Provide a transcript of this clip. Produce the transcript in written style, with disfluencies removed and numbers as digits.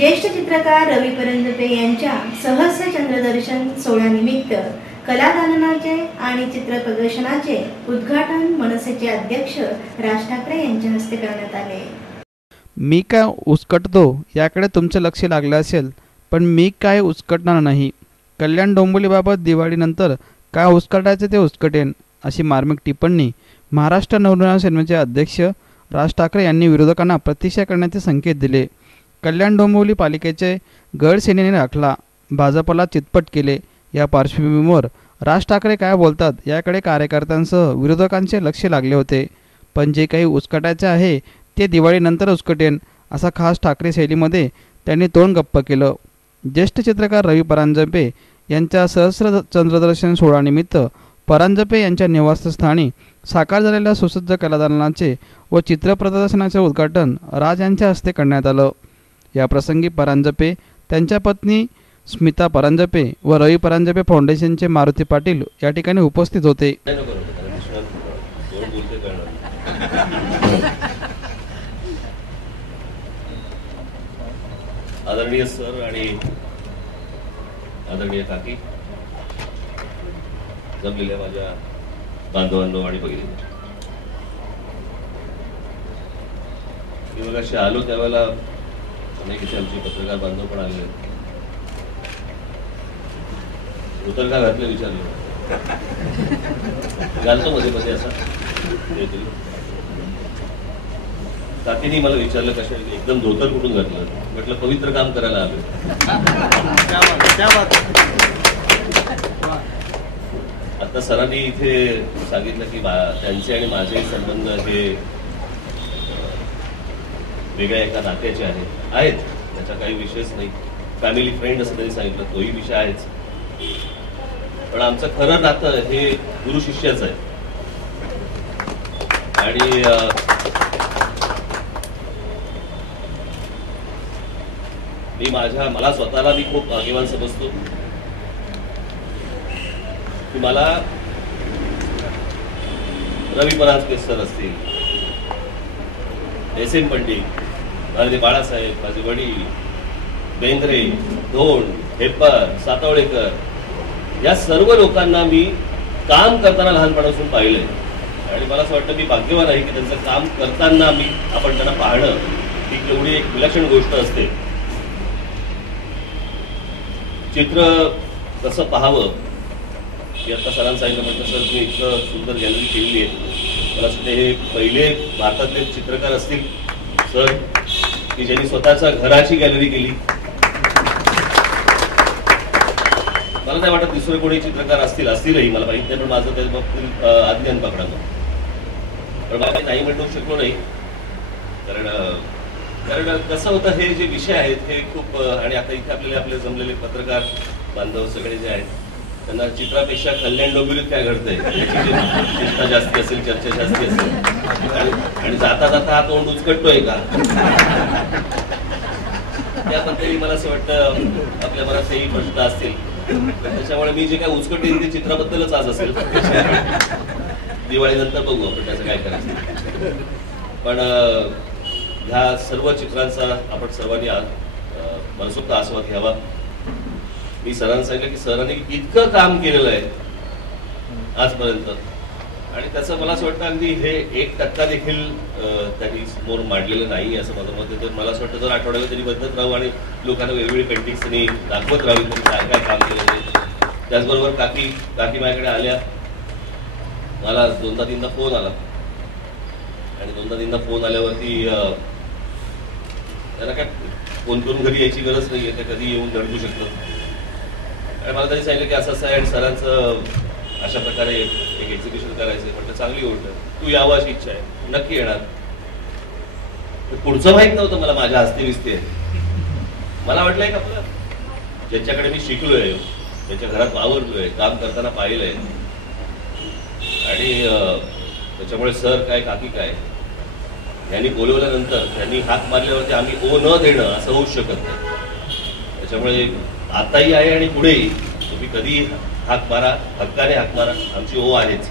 ज्येष्ठ चित्रकार रवी परंजपे यांच्या सहस्य चंद्रदर्शन सोहळ्यानिमित्त कलादालनाचे आणि चित्र प्रदर्शनाचे उद्घाटन मनसेचे अध्यक्ष राज ठाकरे यांच्या हस्ते करण्यात आले। मी काय उचकटतो याकडे तुमचे लक्ष लागले असेल, पण मी काय उचकटणार नाही। कल्याण डोंबिवलीबाबत दिवाळीनंतर काय उचकटायचे ते उचकटेन, अशी मार्मिक टिप्पणी महाराष्ट्र नवनिर्माण सेनेचे अध्यक्ष राज ठाकरे यांनी विरोधकांना प्रतीक्षा करण्याचे संकेत दिले। कल्याण डोंबिवली पालिकेचे गड सेनेने राखला, भाजपला चितपट केले या पार्श्वभूमीवर राज ठाकरे काय बोलतात याकडे कार्यकर्त्यांसह विरोधकांचे लक्ष लागले होते। पण जे काही उचकटायचे आहे ते दिवाळीनंतर उचकटेन, असा खास ठाकरे शैलीमध्ये त्यांनी तोंड गप्प केलं। ज्येष्ठ चित्रकार रवी परांजपे यांच्या सहस्र चंद्रदर्शन सोहळ्यानिमित्त परांजपे यांच्या निवासस्थानी साकार झालेल्या सुसज्ज कलादालनाचे व चित्र प्रदर्शनाचे उद्घाटन राज यांच्या हस्ते करण्यात आलं। या प्रसंगी परांजपे, त्यांच्या पत्नी स्मिता परांजपे व रवी परांजपे फाउंडेशनचे मारुती पाटील या ठिकाणी उपस्थित होते। आदरणीय सर आणि आदरणीय काकी, जमलेल्या माझ्या बांधवांनो आणि भगिनींनो, मी मगाशी आलो त्यावेळेला अनेक इथे आमचे पत्रकार बांधव पण आले, उतर का घातलं विचारलं, घालतो मध्ये मध्ये असा। काकीने मला विचारलं कशा एकदम धोतर कुठून घातलं, म्हटलं पवित्र काम करायला आलो। आता सरांनी इथे सांगितलं की त्यांचे आणि माझे संबंध हे वेगळ्या एका नात्याचे आहेत, त्याचा काही विषयच नाही। फॅमिली फ्रेंड असं त्यांनी सांगितलं, तोही विषय आहेच, पण आमचं खरं नातं हे गुरु शिष्याचं आहे। आणि मला स्वतःला मी खूप भाग्यवान समजतो की मला रवी परांजपे सर असतील, एस.एन. पंडित, माझे बाळासाहेब, माझे वडील, बेंद्रे, धोंड, हेपर, सातवळेकर, या सर्व लोकांना मी काम करताना लहानपणापासून पाहिलंय आणि मला असं वाटतं मी भाग्यवान आहे की त्यांचं काम करताना आपण त्यांना पाहणं ही केवढी एक विलक्षण गोष्ट असते। चित्र कसं पाहावं की आता सरांनी सांगितलं, म्हटलं सर तुम्ही इतकं सुंदर गॅलरी केलेली आहे, मला वाटतं हे पहिले भारतातले चित्रकार असतील सर की ज्यांनी स्वतःच्या घराची गॅलरी केली। मला नाही वाटत दुसरे कोणी चित्रकार असतीलही, मला माहित नाही, पण माझं त्या बाबतीत अध्ययन पकडावं, पण मला नाही म्हणू शकलो नाही, कारण कसं होतं हे जे विषय आहेत हे खूप, आणि आता इथे आपले जमलेले पत्रकार बांधव सगळे जे आहेत त्यांना चित्रापेक्षा कल्याण डोंबिवलीत काय घडतंय याची चिंता जास्ती असेल, चर्चा जास्ती असेल, आणि जाता जाता हा तोंड उचकटतोय का त्याबद्दल मला असं वाटतं आपल्या मनातही प्रश्न असतील, त्याच्यामुळे मी जे काय उचकटेन ते चित्राबद्दलच आज असेल। दिवाळीनंतर बघू आपण त्याचं काय करायचं, पण ह्या सर्व चित्रांचा आपण सर्वांनी मनसोक्त आस्वाद घ्यावा। मी सरांना सांगितलं की सरांनी इतकं काम केलेलं आहे आजपर्यंत, आणि त्याचं मला असं वाटतं अगदी हे 1% देखील त्यांनी समोर मांडलेलं नाही असं माझं मत आहे। तर मला असं वाटतं जर आठवड्याला त्यांनी बदलत राहू आणि लोकांना वेगवेगळी पेंटिंग्स त्यांनी दाखवत राहावी त्यांनी काय काय काम केलेलं आहे। त्याचबरोबर काकी माझ्याकडे आल्या, मला 2दा-3दा फोन आला, आणि 2दा-3दा फोन आल्यावरती त्यांना काय फोन करून घरी यायची गरज नाहीये, ते कधी येऊन दडकू शकतात, आणि मला त्यांनी सांगितलं की असं आहे आणि सरांचं अशा प्रकारे एक एक्झिबिशन करायचंय। म्हटलं चांगली गोष्ट, तू यावं अशी इच्छा आहे, नक्की येणार। पुढचं माहित नव्हतं मला, माझ्या हस्ते विस्ते मला वाटलंय का आपलं ज्यांच्याकडे मी शिकलोय, त्यांच्या घरात वावरलोय, काम करताना पाहिलंय, आणि त्याच्यामुळे सर काय काकी काय यांनी बोलवल्यानंतर त्यांनी हाक मारल्यावरती आम्ही ओ न देणं असं होऊच शकत नाही। त्याच्यामुळे आताही आहे आणि पुढेही तुम्ही कधी हाक मारा, हक्काने हाक मारा, आमची ओ आहेच।